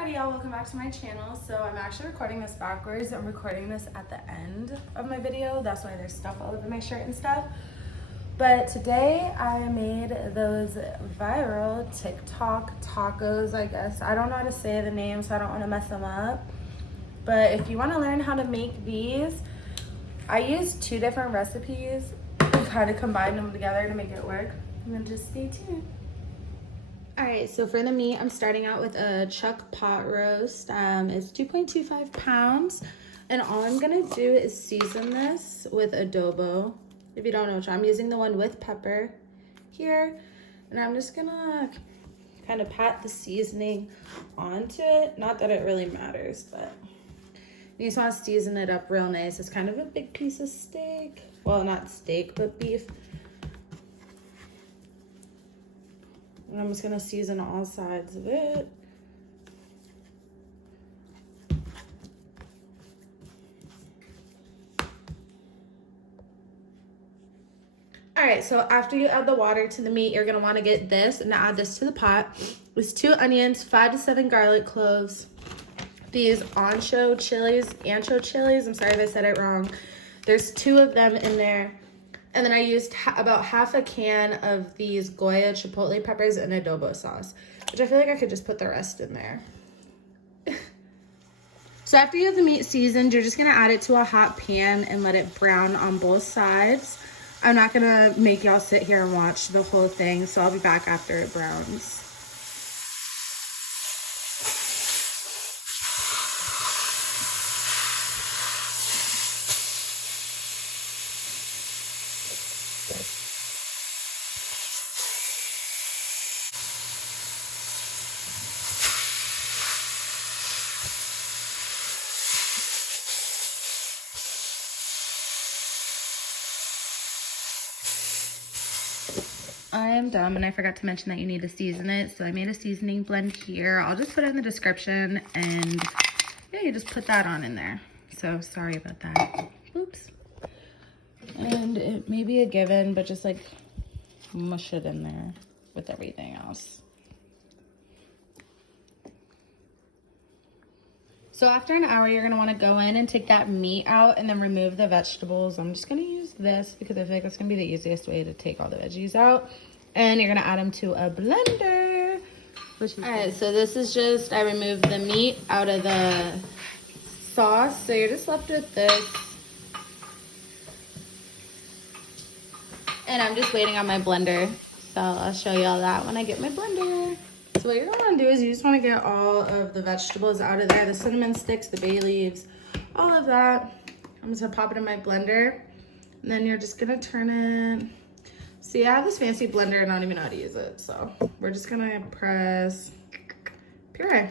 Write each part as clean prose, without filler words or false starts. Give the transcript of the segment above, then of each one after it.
Alrighty y'all, welcome back to my channel. So I'm actually recording this backwards. I'm recording this at the end of my video. That's why there's stuff all over my shirt and stuff. But today I made those viral TikTok tacos, I guess. I don't know how to say the name, so I don't want to mess them up. But if you want to learn how to make these, I used 2 different recipes and kind of combined them together to make it work. And then just stay tuned. All right, so for the meat, I'm starting out with a chuck pot roast. It's 2.25 pounds. And all I'm gonna do is season this with adobo. If you don't know which one, I'm using the one with pepper here. And I'm just gonna kind of pat the seasoning onto it. Not that it really matters, but you just wanna season it up real nice. It's kind of a big piece of steak. Well, not steak, but beef. And I'm just gonna season all sides of it. All right, so after you add the water to the meat, you're gonna wanna get this and add this to the pot. It's 2 onions, 5 to 7 garlic cloves, these ancho chilies, I'm sorry if I said it wrong. There's 2 of them in there. And then I used about half a can of these Goya chipotle peppers and adobo sauce, which I feel like I could just put the rest in there. So after you have the meat seasoned, you're just gonna add it to a hot pan and let it brown on both sides. I'm not gonna make y'all sit here and watch the whole thing, so I'll be back after it browns. I am dumb and I forgot to mention that you need to season it. So I made a seasoning blend here. I'll just put it in the description and yeah, you just put that on in there. So sorry about that. Oops. And it may be a given, but just like mush it in there with everything else. So after an hour, you're gonna wanna go in and take that meat out and then remove the vegetables. I'm just gonna use this because I feel like it's gonna be the easiest way to take all the veggies out. And you're gonna add them to a blender. All right, so this is just, I removed the meat out of the sauce. So you're just left with this. And I'm just waiting on my blender. So I'll show you all that when I get my blender. So what you're gonna wanna do is you just wanna get all of the vegetables out of there, the cinnamon sticks, the bay leaves, all of that. I'm just gonna pop it in my blender. And then you're just gonna turn it. See, I have this fancy blender and I don't even know how to use it. So we're just gonna press puree.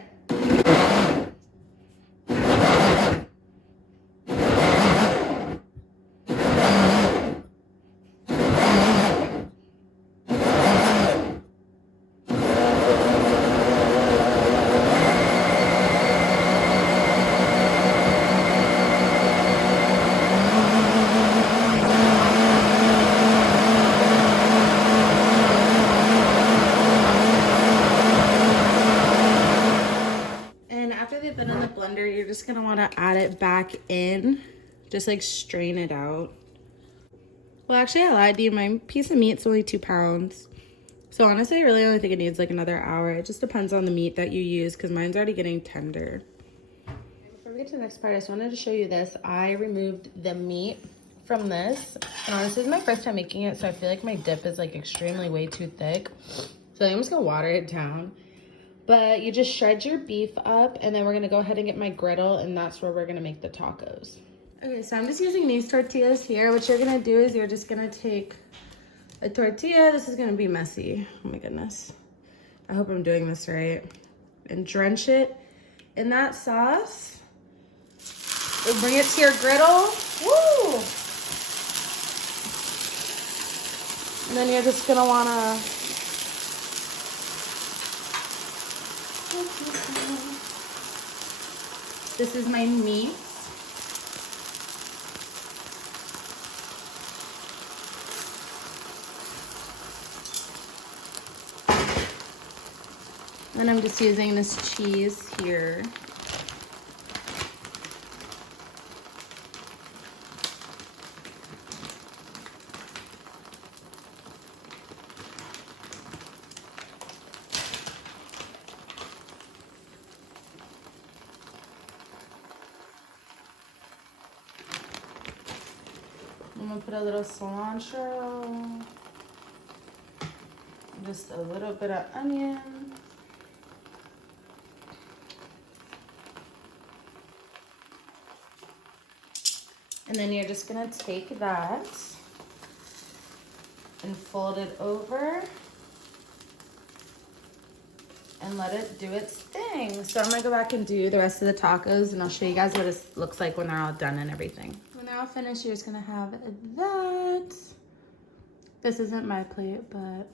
Been in the blender, you're just gonna want to add it back in, just like strain it out. Well, actually I lied to you, my piece of meat's only 2 pounds, so honestly I really only think it needs like another hour. It just depends on the meat that you use because mine's already getting tender. Before we get to the next part, I just wanted to show you this. I removed the meat from this, and honestly this is my first time making it, so I feel like my dip is like extremely way too thick, so I'm just gonna water it down. But you just shred your beef up, and then we're gonna go ahead and get my griddle, and that's where we're gonna make the tacos. Okay, so I'm just using these tortillas here. What you're gonna do is you're just gonna take a tortilla. This is gonna be messy. Oh my goodness. I hope I'm doing this right. And drench it in that sauce. And bring it to your griddle. Woo! And then you're just gonna wanna this is my meat. And I'm just using this cheese here. I'm gonna put a little cilantro, just a little bit of onion. And then you're just gonna take that and fold it over and let it do its thing. So I'm gonna go back and do the rest of the tacos and I'll show you guys what it looks like when they're all done and everything. When they're all finished, you're just gonna have that. This isn't my plate, but